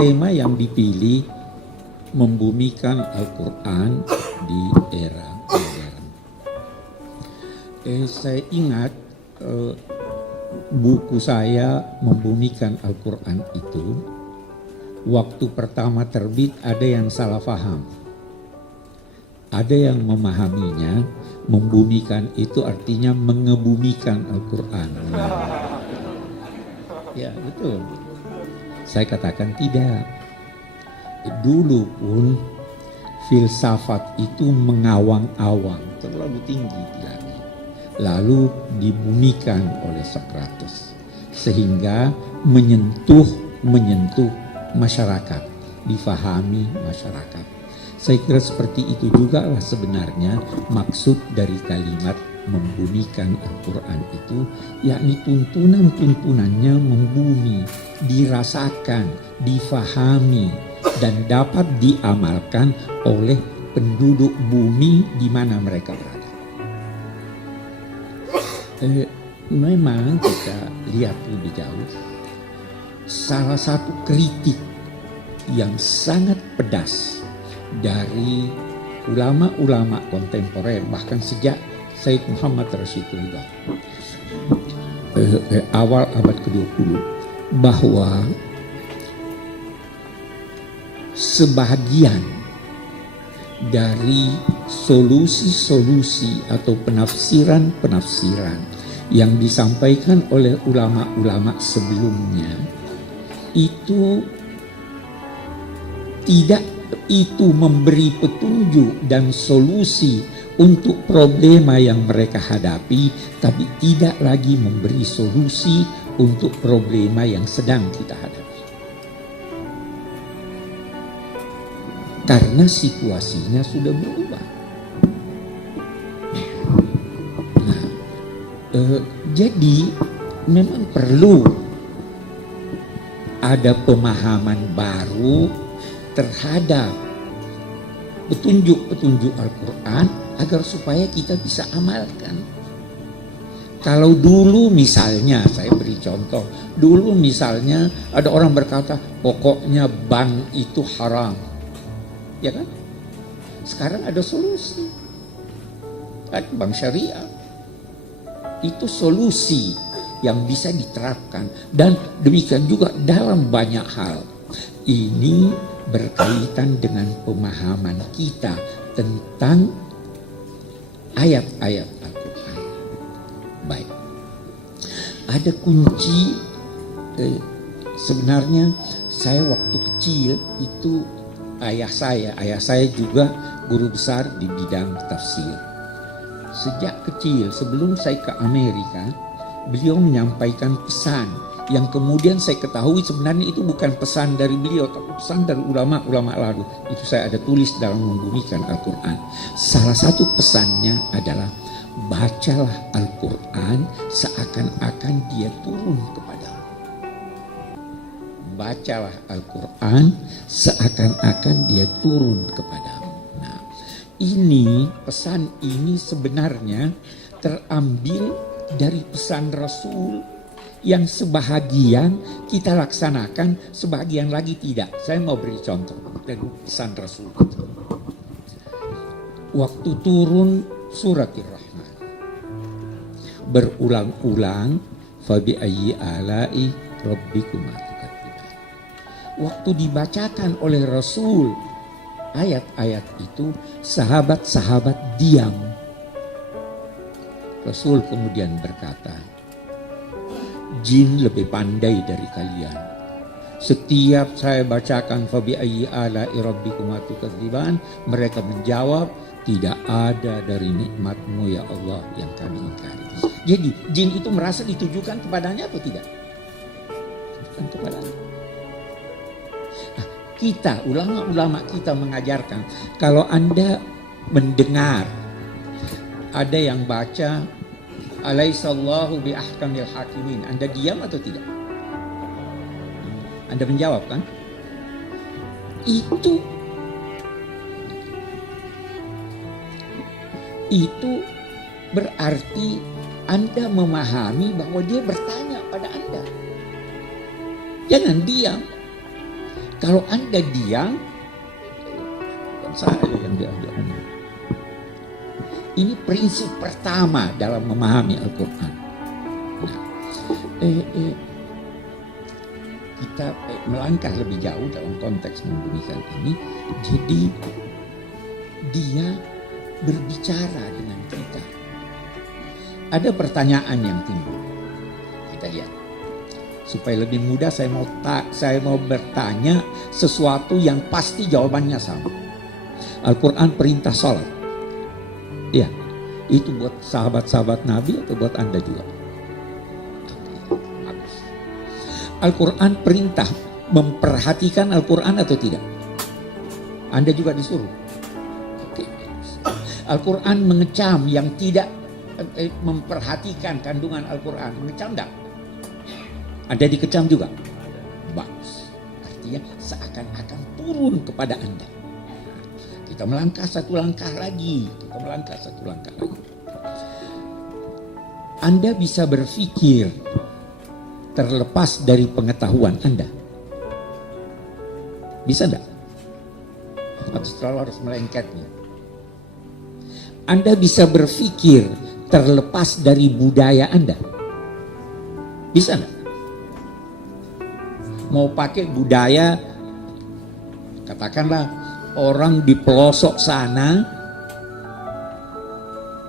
tema yang dipilih membumikan Al-Quran di era modern. Saya ingat buku saya membumikan Al-Quran itu waktu pertama terbit ada yang salah paham. Ada yang memahaminya, membumikan itu artinya mengebumikan Al-Quran. Ya betul. Saya katakan tidak. Dulu pun filsafat itu mengawang-awang, terlalu tinggi lagi. Lalu dibumikan oleh Socrates. Sehingga menyentuh masyarakat, difahami masyarakat. Saya kira seperti itu juga lah sebenarnya maksud dari kalimat membumikan Al-Quran itu, yakni tuntunan-tuntunannya membumi, dirasakan, difahami, dan dapat diamalkan oleh penduduk bumi di mana mereka berada. Memang kita lihat lebih jauh, salah satu kritik yang sangat pedas dari ulama-ulama kontemporer, bahkan sejak Said Muhammad Rashid Ridha awal abad ke-20, bahwa sebagian dari solusi-solusi atau penafsiran-penafsiran yang disampaikan oleh ulama-ulama sebelumnya itu tidak memberi petunjuk dan solusi untuk problema yang mereka hadapi, tapi tidak lagi memberi solusi untuk problema yang sedang kita hadapi. Karena situasinya sudah berubah. Nah, jadi memang perlu ada pemahaman baru terhadap petunjuk-petunjuk Al-Quran agar supaya kita bisa amalkan. Kalau dulu misalnya, saya beri contoh, dulu misalnya ada orang berkata pokoknya bank itu haram, ya kan? Sekarang ada solusi, kan? Bank syariah itu solusi yang bisa diterapkan, dan demikian juga dalam banyak hal. Ini berkaitan dengan pemahaman kita tentang ayat-ayat Al-Quran. Baik, ada kunci. Sebenarnya saya waktu kecil itu ayah saya juga guru besar di bidang tafsir. Sejak kecil sebelum saya ke Amerika, beliau menyampaikan pesan yang kemudian saya ketahui sebenarnya itu bukan pesan dari beliau, tapi pesan dari ulama-ulama lalu. Itu saya ada tulis dalam membumikan Al-Quran. Salah satu pesannya adalah bacalah Al-Quran seakan-akan dia turun kepadamu. Bacalah Al-Quran seakan-akan dia turun kepadamu. Nah, ini pesan ini sebenarnya terambil dari pesan Rasul yang sebahagian kita laksanakan, sebahagian lagi tidak. Saya mau beri contoh dari pesan Rasul itu. Waktu turun suratir Rahman, berulang-ulang, fabi ayyi ala'i rabbikuma tukadziban. Waktu dibacakan oleh Rasul ayat-ayat itu, sahabat-sahabat diam. Rasul kemudian berkata, jin lebih pandai dari kalian. Setiap saya bacakan fabi ayyi ala'i rabbikuma tukadziban, mereka menjawab, tidak ada dari nikmatmu ya Allah yang kami ingkari. Jadi jin itu merasa ditujukan kepadanya atau tidak? Ditujukan kepadanya. Nah, kita ulama-ulama kita mengajarkan, kalau Anda mendengar ada yang baca alaihissallahu bi ahkamil hakimin, Anda diam atau tidak? Anda menjawab kan? Itu berarti Anda memahami bahwa dia bertanya pada Anda. Jangan diam. Kalau Anda diam, bukan saya yang diajak omong. Ini prinsip pertama dalam memahami Al-Quran. Nah, kita melangkah lebih jauh dalam konteks membunyikan ini. Jadi dia berbicara dengan kita. Ada pertanyaan yang timbul. Kita lihat. Supaya lebih mudah saya mau bertanya sesuatu yang pasti jawabannya sama. Al-Quran perintah salat. Ya, itu buat sahabat-sahabat Nabi atau buat Anda juga? Al-Quran perintah memperhatikan Al-Quran atau tidak? Anda juga disuruh. Oke. Al-Quran mengecam yang tidak memperhatikan kandungan Al-Quran. Mengecam enggak? Anda dikecam juga? Bagus. Artinya seakan-akan turun kepada Anda. Kita melangkah satu langkah lagi. Anda bisa berpikir terlepas dari pengetahuan Anda. Bisa enggak? Atau selalu harus melengketnya. Anda bisa berpikir terlepas dari budaya Anda. Bisa enggak? Mau pakai budaya, katakanlah orang di pelosok sana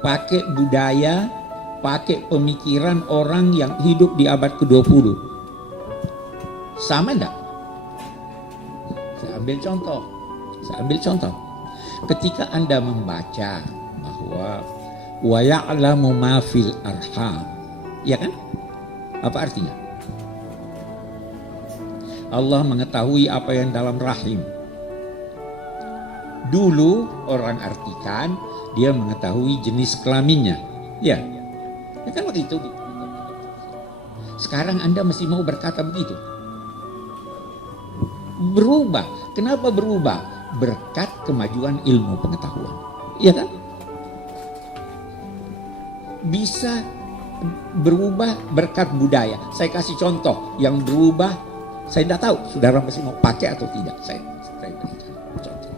pakai budaya, pakai pemikiran orang yang hidup di abad ke-20. Sama enggak? Saya ambil contoh. Ketika Anda membaca bahwa wa ya'lamu ma fil arham, ya kan? Apa artinya? Allah mengetahui apa yang dalam rahim. Dulu orang artikan dia mengetahui jenis kelaminnya. Ya kan begitu. Sekarang Anda masih mau berkata begitu. Berubah. Kenapa berubah? Berkat kemajuan ilmu pengetahuan. Iya kan? Bisa berubah berkat budaya. Saya kasih contoh yang berubah. Saya tidak tahu saudara masih mau pakai atau tidak. Saya berikan contoh.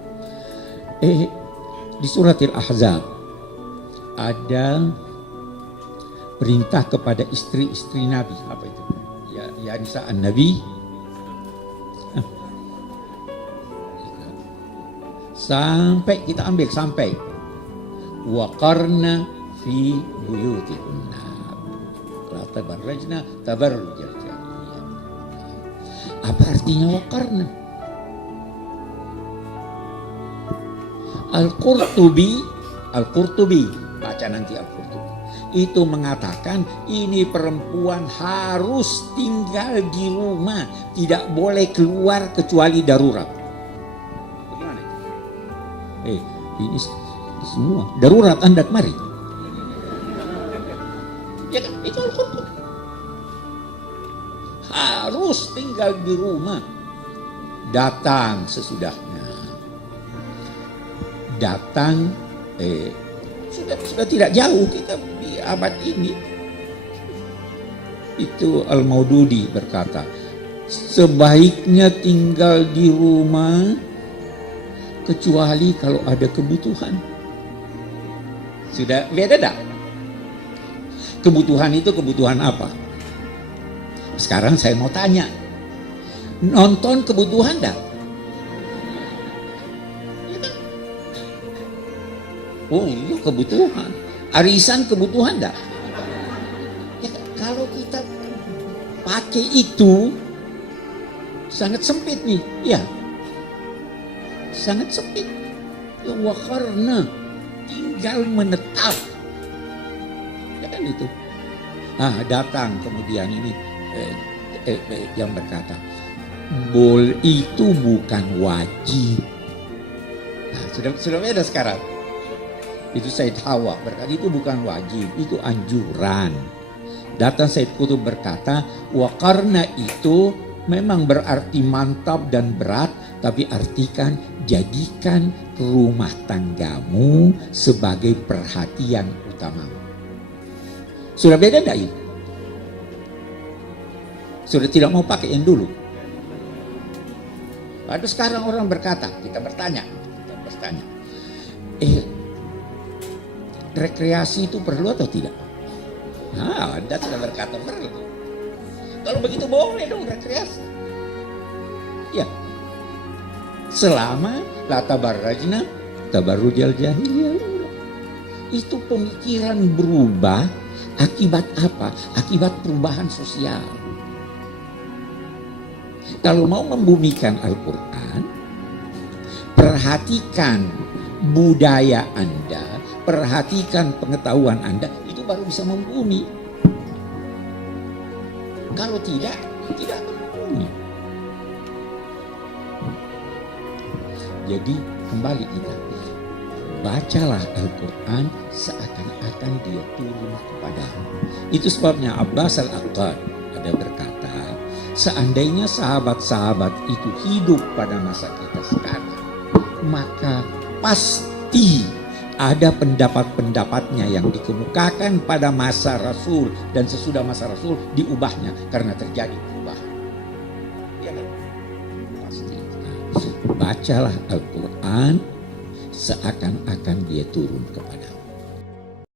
Di surat Al-Ahzab ada perintah kepada istri-istri Nabi. Apa itu? Ya nisa an-Nabi. Sampai kita ambil sampai waqarna fi buyutikunna la tabarrajna tabarrujal jahiliyah. Apa artinya waqarna? Al-Qurtubi, baca nanti Al-Qurtubi. Itu mengatakan ini perempuan harus tinggal di rumah, tidak boleh keluar kecuali darurat. Bagaimana? Ini semua darurat Anda kemari. Ya kan? Itu Al-Qurtubi. Harus tinggal di rumah. Datang sesudahnya. Datang sudah tidak jauh kita di abad ini. Itu Al-Maududi berkata, sebaiknya tinggal di rumah kecuali kalau ada kebutuhan. Sudah beda tak? Kebutuhan itu kebutuhan apa? Sekarang saya mau tanya, nonton kebutuhan tak? Oh iya kebutuhan. Arisan kebutuhan tak? Ya, kalau kita pakai itu sangat sempit nih, ya. Sangat sempit. Ya waqarna, tinggal menetap. Ya kan itu. Datang kemudian ini yang berkata, itu bukan wajib. Sudah beda sekarang. Itu Said Hawa berkata itu bukan wajib, itu anjuran. Datang Said Qutb berkata waqarna itu memang berarti mantap dan berat, tapi artikan jadikan rumah tanggamu sebagai perhatian utamamu. Sudah beda enggak ini? Sudah tidak mau pakai yang dulu. Ada sekarang orang berkata, kita bertanya, rekreasi itu perlu atau tidak? Nah, Anda sudah berkata perlu. Kalau begitu boleh dong rekreasi. Ya, selama la tabarrajna tabarrujal jahiliyah. Itu pemikiran berubah akibat apa? Akibat perubahan sosial. Kalau mau membumikan Al-Quran, perhatikan budaya Anda, perhatikan pengetahuan Anda, itu baru bisa membumi. Kalau tidak akan membumi. Jadi kembali kita, bacalah Al-Quran seakan-akan dia turun kepadamu. Itu sebabnya Abbas Al-Aqad ada berkata, seandainya sahabat-sahabat itu hidup pada masa kita sekarang, maka pasti ada pendapat-pendapatnya yang dikemukakan pada masa Rasul dan sesudah masa Rasul diubahnya karena terjadi perubahan. Ya kan? Pasti. Bacalah Al-Quran seakan-akan dia turun kepada